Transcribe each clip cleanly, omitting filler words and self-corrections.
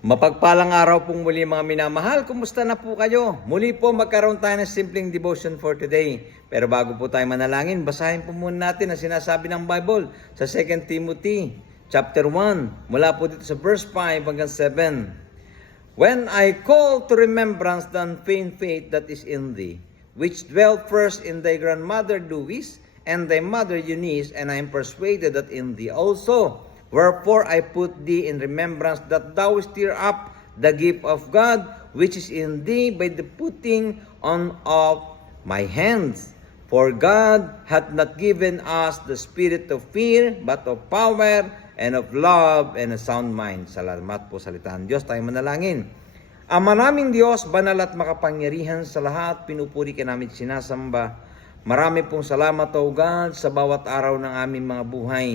Mapagpalang araw pong muli mga minamahal. Kumusta na po kayo? Muli po magkaroon tayo ng simpleng devotion for today. Pero bago po tayo manalangin, basahin po muna natin ang sinasabi ng Bible sa 2 Timothy chapter 1. Mula po dito sa verse 5 hanggang 7. When I call to remembrance the unfeigned faith that is in thee, which dwelt first in thy grandmother Lois and thy mother Eunice, and I am persuaded that in thee also. Wherefore I put thee in remembrance that thou stir up the gift of God which is in thee by the putting on of my hands. For God hath not given us the spirit of fear, but of power and of love and a sound mind. Salamat po sa salita ng Diyos. Tayo manalangin. Ang maraming Diyos, banal at makapangyarihan sa lahat, pinupuri ka namin sinasamba. Marami pong salamat, O God, sa bawat araw ng aming mga buhay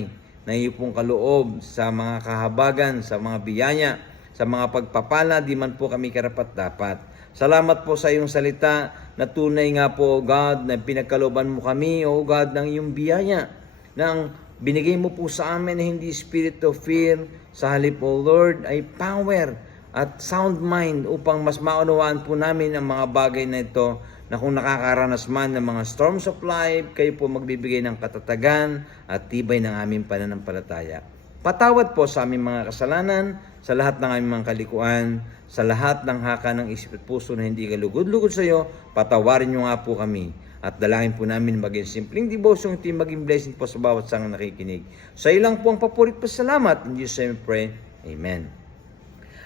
na iyo pong kaloob sa mga kahabagan, sa mga biyaya, sa mga pagpapala, di man po kami karapat-dapat. Salamat po sa iyong salita na tunay nga po, O God, na pinagkalooban mo kami, O God, ng iyong biyaya, nang binigay mo po sa amin na hindi spirit of fear, sa halip, O Lord, ay power at sound mind upang mas maunawaan po namin ang mga bagay na ito, na kung nakakaranas man ng mga storms of life, kayo po magbibigay ng katatagan at tibay ng aming pananampalataya. Patawad po sa aming mga kasalanan, sa lahat ng aming mga kalikuan, sa lahat ng haka ng isip at puso na hindi kalugod-lugod sa iyo, patawarin niyo nga po kami. At dalangin po namin maging simpleng devotion, ito maging blessing po sa bawat sangang nakikinig. Sa ilang po ang papurit pa salamat. In Jesus' name we pray. Amen.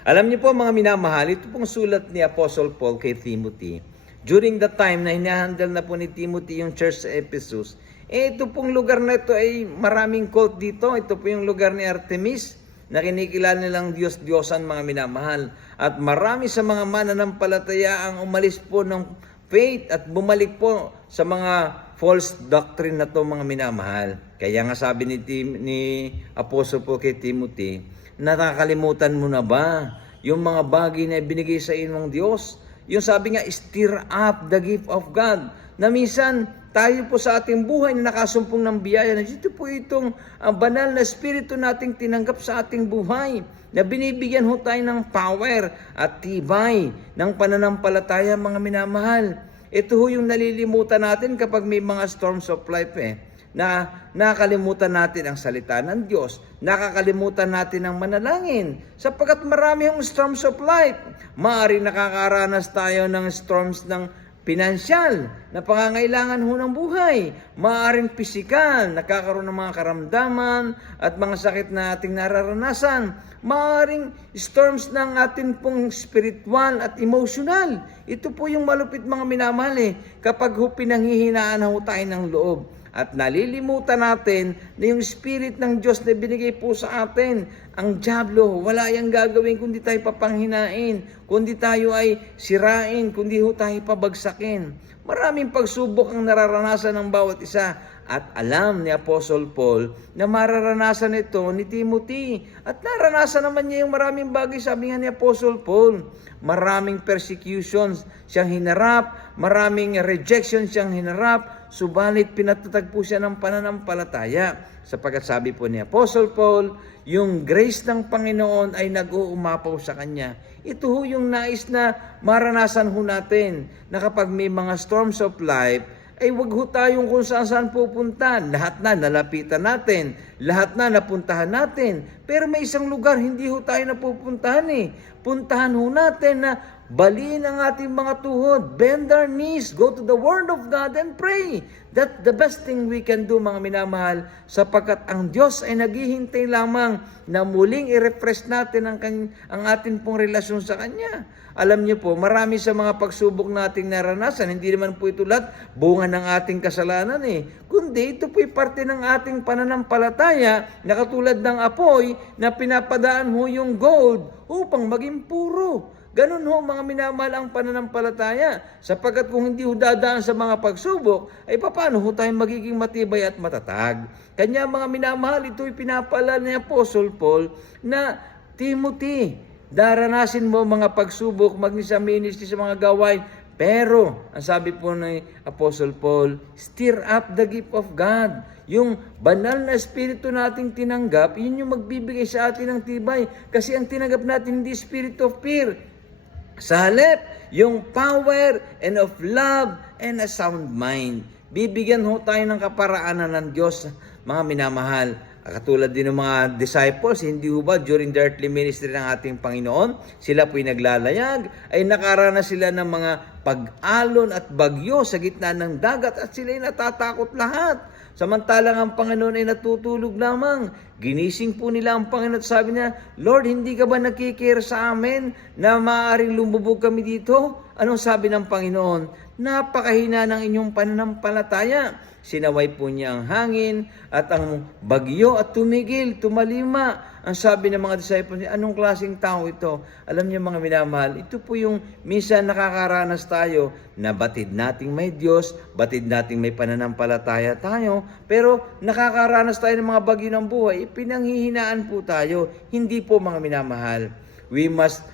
Alam niyo po mga minamahal, ito pong sulat ni Apostle Paul kay Timothy. During the time na hinahandle na po ni Timothy yung church sa Ephesus, ito pong lugar na ito ay maraming cult dito. Ito po yung lugar ni Artemis na kinikilala nilang Diyos-Diyosan mga minamahal. At marami sa mga mananampalataya ang umalis po ng faith at bumalik po sa mga false doctrine na to mga minamahal. Kaya nga sabi ni Apostle Paul kay Timothy, nakakalimutan mo na ba yung mga bagay na binigay sa inyong Diyos? Yung sabi nga, stir up the gift of God. Na minsan, tayo po sa ating buhay na nakasumpong ng biyaya. Ito po itong banal na spirito nating tinanggap sa ating buhay. Na binibigyan ho tayo ng power at tibay ng pananampalataya mga minamahal. Ito ho yung nalilimutan natin kapag may mga storms of life na nakakalimutan natin ang salita ng Diyos, nakakalimutan natin ang manalangin, sapagkat marami yung storms of life. Maaring nakakaranas tayo ng storms ng pinansyal, na pangangailangan ho ng buhay. Maaring pisikal, nakakaroon ng mga karamdaman at mga sakit na ating nararanasan. Maaring storms ng atin pong spiritual at emotional. Ito po yung malupit mga minamahal kapag ho pinanghihinaan ho tayo ng loob. At nalilimutan natin na yung spirit ng Diyos na binigay po sa atin, ang dyablo, wala yang gagawin kundi tayo papanghinain, kundi tayo ay sirain, kundi ho tayo pabagsakin. Maraming pagsubok ang nararanasan ng bawat isa. At alam ni Apostle Paul na mararanasan ito ni Timothy. At naranasan naman niya yung maraming bagay, sabi nga ni Apostle Paul. Maraming persecutions siyang hinarap, maraming rejection siyang hinarap, subalit pinatatag po siya ng pananampalataya. Sapagkat sabi po ni Apostle Paul, yung grace ng Panginoon ay nag-uumapaw sa kanya. Ito ho yung nais na maranasan ho natin, na kapag may mga storms of life, ay wag ho tayong kung saan pupunta. Lahat na nalapitan natin, lahat na napuntahan natin. Pero may isang lugar hindi ho tayo napupuntahan Puntahan ho natin na baliin ang ating mga tuhod, bend our knees, go to the Word of God and pray. That's the best thing we can do mga minamahal, sapagkat ang Diyos ay naghihintay lamang na muling i-refresh natin ang ating pong relasyon sa Kanya. Alam niyo po, marami sa mga pagsubok nating naranasan, hindi naman po ito lahat bunga ng ating kasalanan kundi ito po'y parte ng ating pananampalataya na katulad ng apoy na pinapadaan mo yung gold upang maging puro. Ganun ho mga minamahal ang pananampalataya, sapagkat kung hindi ho dadaan sa mga pagsubok, ay paano ho tayo magiging matibay at matatag? Kanya mga minamahal, ito'y pinapaalala ni Apostle Paul na Timothy, daranasin mo mga pagsubok, maging sa ministry, sa mga gawain, Pero, ang sabi po ni Apostle Paul, stir up the gift of God. Yung banal na espiritu nating tinanggap, yun yung magbibigay sa atin ng tibay. Kasi ang tinanggap natin hindi spirit of fear. Sa halip, yung power and of love and a sound mind. Bibigyan ho tayo ng kaparaanan ng Diyos, mga minamahal. Katulad din ng mga disciples, hindi ba during the earthly ministry ng ating Panginoon, sila po'y naglalayag, ay nakaranas sila ng mga pag-alon at bagyo sa gitna ng dagat at sila'y natatakot lahat. Samantalang ang Panginoon ay natutulog lamang. Ginising po nila ang Panginoon at sabi niya, Lord, hindi ka ba nakikcare sa amin na maaaring lumubog kami dito? Anong sabi ng Panginoon? Napakahina ng inyong pananampalataya. Sinaway po niya ang hangin at ang bagyo at tumigil, tumalima. Ang sabi ng mga disciples, anong klaseng tao ito? Alam niyo mga minamahal, ito po yung minsan nakakaranas tayo na batid nating may Diyos, batid nating may pananampalataya tayo, pero nakakaranas tayo ng mga bagyo ng buhay, pinanghihinaan po tayo, hindi po mga minamahal. We must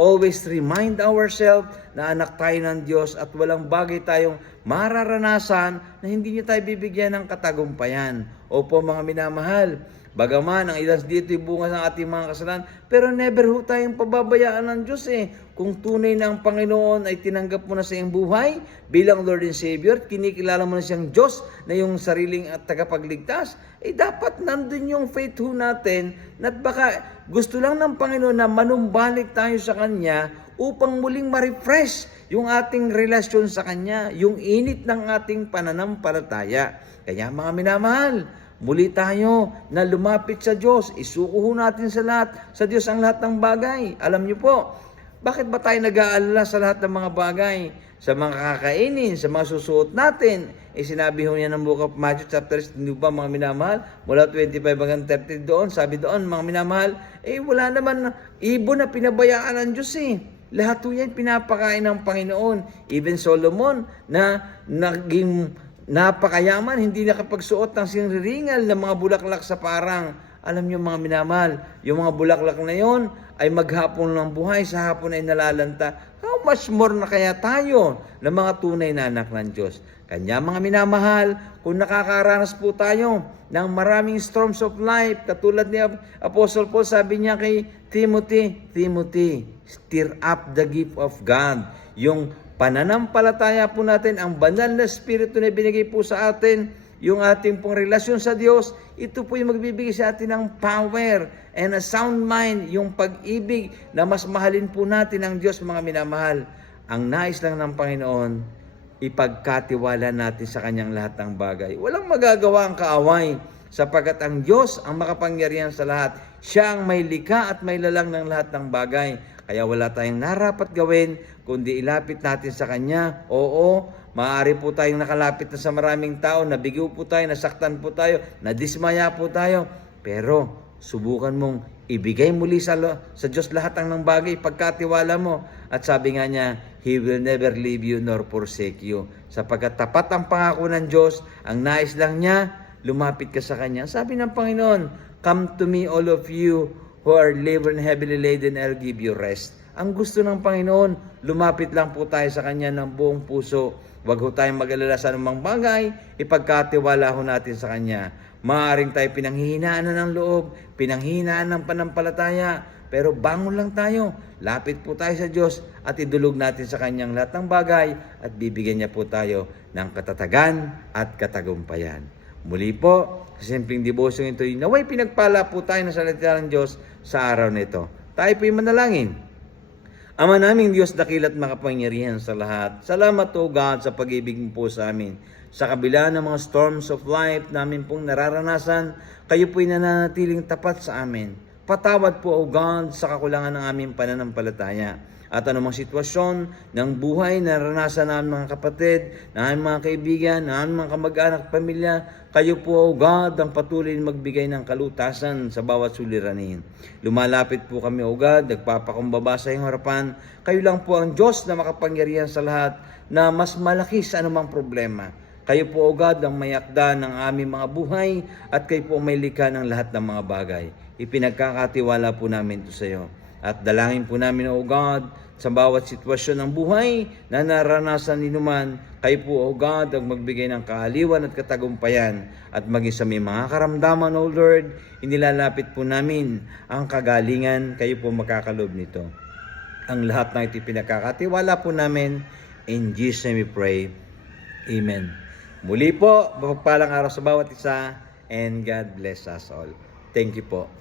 always remind ourselves na anak tayo ng Diyos at walang bagay tayong mararanasan na hindi niya tayo bibigyan ng katagumpayan. Opo mga minamahal, bagaman ang ilas dito ay bunga ng ating mga kasalanan, pero never ho tayong pababayaan ng Diyos Kung tunay na ang Panginoon ay tinanggap mo na sa iyong buhay bilang Lord and Savior, kinikilala mo na siyang Diyos na yung sariling at tagapagligtas, dapat nandun yung faith ho natin na baka gusto lang ng Panginoon na manumbalik tayo sa Kanya upang muling ma-refresh yung ating relasyon sa Kanya, yung init ng ating pananampalataya. Kaya mga minamahal, muli tayo na lumapit sa Diyos. Isuko natin sa Diyos ang lahat ng bagay. Alam niyo po, bakit ba tayo nag-aalala sa lahat ng mga bagay? Sa mga kakainin, sa mga susuot natin. Sinabi ho niya ng Book of Matthew chapter 6, hindi ba mga minamahal? Mula 25 hanggang 30 doon, sabi doon mga minamahal, wala naman ibon na pinabayaan ng Diyos Lahat ho yan pinapakain ng Panginoon. Even Solomon na naging napakayaman, hindi nakapagsuot ng sinriringal ng mga bulaklak sa parang. Alam niyo mga minamahal, yung mga bulaklak na yon ay maghapon ng buhay, sa hapon ay nalalanta. How much more na kaya tayo ng mga tunay na anak ng Diyos? Kanya mga minamahal, kung nakakaranas po tayo ng maraming storms of life, katulad ni Apostle Paul, sabi niya kay Timothy, stir up the gift of God. Yung pananampalataya po natin, ang banal na Espiritu na binigay po sa atin, yung ating pong relasyon sa Diyos, ito po yung magbibigay sa atin ng power and a sound mind, yung pag-ibig na mas mahalin po natin ang Diyos mga minamahal. Ang nais lang ng Panginoon, ipagkatiwala natin sa Kanyang lahat ng bagay. Walang magagawa ang kaaway sapagkat ang Diyos ang makapangyarihan sa lahat. Siya ang may likha at may lalang ng lahat ng bagay. Kaya wala tayong narapat gawin kundi ilapit natin sa Kanya. Oo, maaari po tayong nakalapit na sa maraming tao, nabigo po tayo, nasaktan po tayo, nadismaya po tayo. Pero subukan mong ibigay muli sa Diyos lahat ng bagay, pagkatiwala mo. At sabi nga niya, He will never leave you nor forsake you. Sapagkat tapat ang pangako ng Diyos, ang nais lang niya, lumapit ka sa Kanya. Sabi ng Panginoon, come to me all of you who are labor and heavily laden, I'll give you rest. Ang gusto ng Panginoon, lumapit lang po tayo sa Kanya ng buong puso. Huwag ho tayong mag-alala sa anumang bagay, ipagkatiwala ho natin sa Kanya. Maaaring tayo pinanghihinaan na ng loob, pinanghihinaan ng panampalataya, pero bangon lang tayo, lapit po tayo sa Diyos at idulog natin sa Kanyang lahat ng bagay at bibigyan niya po tayo ng katatagan at katagumpayan. Muli po, sa simpleng devotion ito, naway pinagpala po tayo ng salita ng Diyos sa araw na ito. Tayo po'y manalangin. Ama naming Diyos, dakilat makapangyarihan sa lahat. Salamat o God sa pag-ibig mo po sa amin. Sa kabila ng mga storms of life namin pong nararanasan, kayo po'y nananatiling tapat sa amin. Patawad po o God sa kakulangan ng aming pananampalataya. At anumang sitwasyon ng buhay na naranasan namin mga kapatid, ng aming mga kaibigan, ng aming mga kamag-anak, pamilya, kayo po, O God, ang patuloy na magbigay ng kalutasan sa bawat suliranin. Lumalapit po kami, O God, nagpapakumbaba sa iyong harapan. Kayo lang po ang Diyos na makapangyarihan sa lahat, na mas malaki sa anumang problema. Kayo po, O God, ang may akda ng aming mga buhay, at kayo po may likha ng lahat ng mga bagay. Ipinagkakatiwala po namin ito sa iyo. At dalangin po namin, O God, sa bawat sitwasyon ng buhay na naranasan ninuman, kayo po, O God, ang magbigay ng kaaliwan at katagumpayan at maging sa may mga karamdaman, O Lord, inilalapit po namin ang kagalingan, kayo po makakalob nito. Ang lahat ng ito pinakakatiwala po namin, in Jesus' name we pray. Amen. Muli po, mapagpalang araw sa bawat isa, and God bless us all. Thank you po.